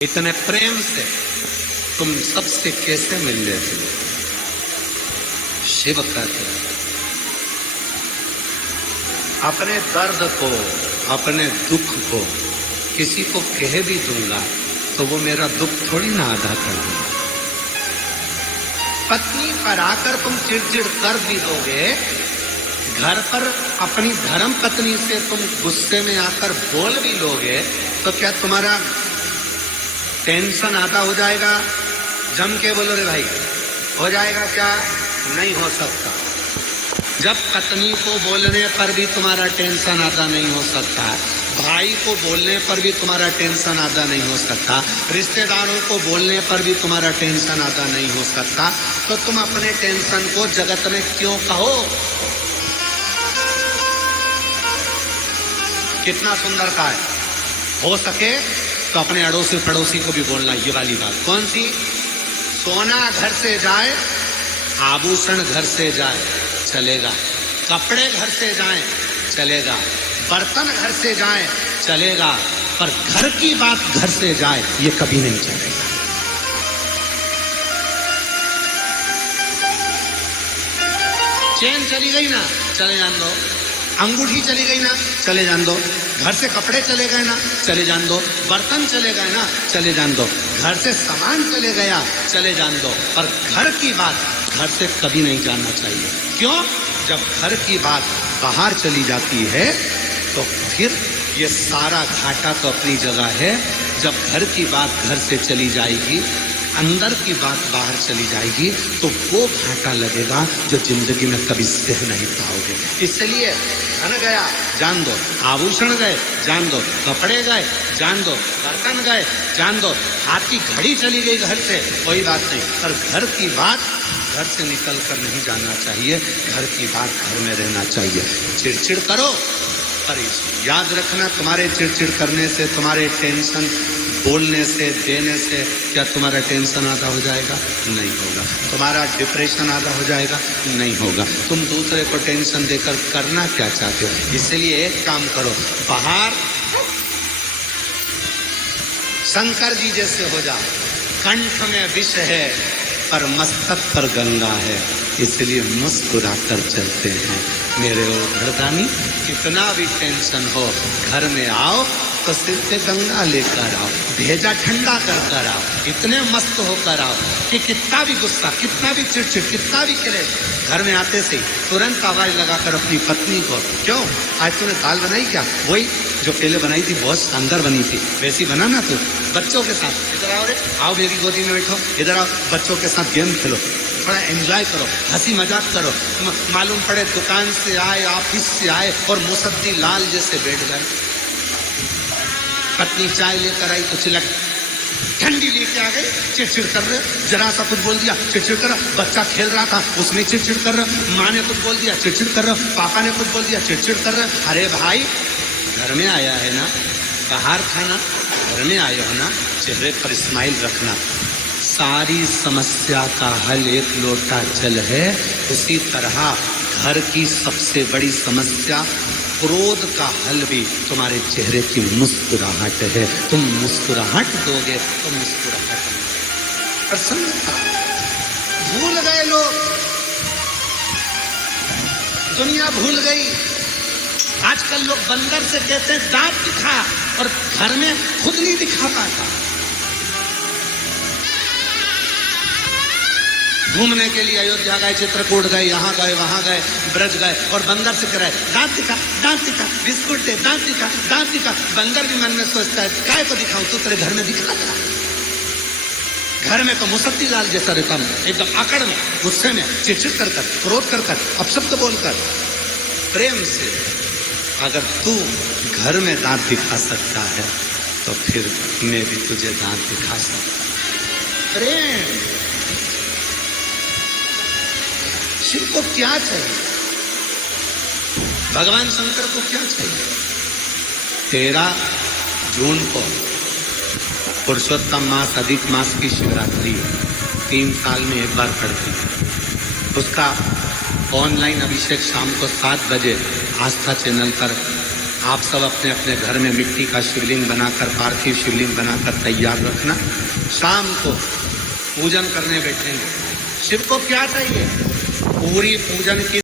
इतने प्रेम से तुम सबसे कैसे मिल लेते हो? शिव कहते हैं अपने दर्द को, अपने दुख को किसी को कह भी दूंगा तो वो मेरा दुख थोड़ी ना आधा कर देगा। पत्नी पर आकर तुम चिड़चिड़ कर भी दोगे, घर पर अपनी धर्म पत्नी से तुम गुस्से में आकर बोल भी लोगे तो क्या तुम्हारा टेंशन आधा हो जाएगा? जम के बोलो रे भाई, हो जाएगा क्या? नहीं हो सकता। जब पत्नी को बोलने पर भी तुम्हारा टेंशन आधा नहीं हो सकता, भाई को बोलने पर भी तुम्हारा टेंशन आधा नहीं हो सकता, रिश्तेदारों को बोलने पर भी तुम्हारा टेंशन आधा नहीं हो सकता, तो तुम अपने टेंशन को जगत में क्यों कहो? कितना सुंदर का है। हो सके तो अपने अड़ोसी पड़ोसी को भी बोलना ये वाली बात। कौन सी? सोना घर से जाए, आभूषण घर से जाए, चलेगा। कपड़े घर से जाएं, चलेगा। बर्तन घर से जाएं, चलेगा। पर घर की बात घर से जाए, ये कभी नहीं चलेगा। चेन चली गई ना, चले जान दो। अंगूठी चली गई ना, चले जान दो। घर से कपड़े चले गए ना, चले जान दो। बर्तन चले गए ना, चले जान दो। घर से सामान चले गया, चले जान दो। पर घर की बात घर से कभी नहीं जाना चाहिए। क्यों? जब घर की बात बाहर चली जाती है तो फिर ये सारा घाटा तो अपनी जगह है। जब घर की बात घर से चली जाएगी, अंदर की बात बाहर चली जाएगी, तो वो घाटा लगेगा जो जिंदगी में कभी सह नहीं पाओगे। इसलिए धन गया जान दो, आभूषण गए जान दो, कपड़े गए जान दो, बर्तन गए जान दो, हाथ की घड़ी चली गई घर से, कोई बात नहीं। पर घर की बात घर से निकल कर नहीं जाना चाहिए। घर की बात घर में रहना चाहिए। चिड़चिड़ करो, पर याद रखना, तुम्हारे चिड़चिड़ करने से, तुम्हारे टेंशन बोलने से, देने से क्या तुम्हारा टेंशन आधा हो जाएगा? नहीं होगा। तुम्हारा डिप्रेशन आधा हो जाएगा? नहीं होगा। तुम दूसरे को टेंशन देकर करना क्या चाहते हो? इसलिए एक काम करो, बाहर शंकर जी जैसे हो जाओ। कंठ में विष है पर मस्तक पर गंगा है, इसलिए मुस्कुराकर चलते हैं। मेरे ओ घरदानी, कितना भी टेंशन हो, घर में आओ तो सिर पे गंगा लेकर आओ, भेजा ठंडा कर आओ, इतने मस्त होकर आओ कि कितना भी गुस्सा, कितना भी चिड़चिड़, कितना भी क्लेश, घर में आते से तुरंत आवाज लगाकर अपनी पत्नी को, क्यों आज तूने दाल बनाई क्या? वही जो पहले बनाई थी, बहुत शानदार बनी थी, वैसी बना ना तू। बच्चों के साथ इधर आओ रे, आओ मेरी गोदी में बैठो, इधर आओ, बच्चों के साथ गेम खेलो, थोड़ा एंजॉय करो, हंसी मजाक करो। मालूम पड़े दुकान से आए, ऑफिस से आए और मुसद्दी लाल जैसे बैठ गए। पत्नी चाय लेकर आई तो चिलक ठंडी लेके आ गई, चिड़चिड़ कर रहे, जरा सा कुछ बोल दिया चिड़चिड़ कर रहा। बच्चा खेल रहा था, उसने चिड़चिड़ कर रहा। माँ ने कुछ बोल दिया, चिड़चिड़ कर रहा। पापा ने कुछ बोल दिया, चिड़चिड़ कर रहा। अरे भाई, घर में आया है ना, बाहर खाना, घर में आए हो ना, चेहरे पर स्माइल रखना। सारी समस्या का हल एक लोटा जल है। उसी तरह घर की सबसे बड़ी समस्या, क्रोध का हल भी तुम्हारे चेहरे की मुस्कुराहट है। तुम मुस्कुराहट दोगे तो मुस्कुराहट प्रसन्नता। भूल गए लोग, दुनिया भूल गई। आजकल लोग बंदर से कहते हैं दांत दिखा, और घर में खुद नहीं दिखा पाता। घूमने के लिए अयोध्या गए, चित्रकूट गए, यहाँ गए, वहां गए, ब्रज गए, और बंदर से कराए दांत दिखा, बिस्कुट दे, दांत दिखा। बंदर भी मन में सोचता है काय को दिखाऊं, तू तेरे घर में दिखा था। घर में तो मुसद्दी लाल जैसा रहता हूं, एकदम आकड़ में, गुस्से में, चिड़चिड़ कर, क्रोध कर, अपशब्द बोलकर। प्रेम से अगर तू घर में दांत दिखा सकता है तो फिर मैं भी तुझे दांत दिखा सकता। प्रेम। शिव को क्या चाहिए? भगवान शंकर को क्या चाहिए? 13 जून को पुरुषोत्तम मास, अधिक मास की शिवरात्रि 3 साल में एक बार पड़ती है। उसका ऑनलाइन अभिषेक शाम को 7 बजे आस्था चैनल पर आप सब अपने अपने घर में मिट्टी का शिवलिंग बनाकर, पार्थिव शिवलिंग बनाकर तैयार रखना। शाम को पूजन करने बैठेंगे। शिव को क्या चाहिए? पूरी पूजन की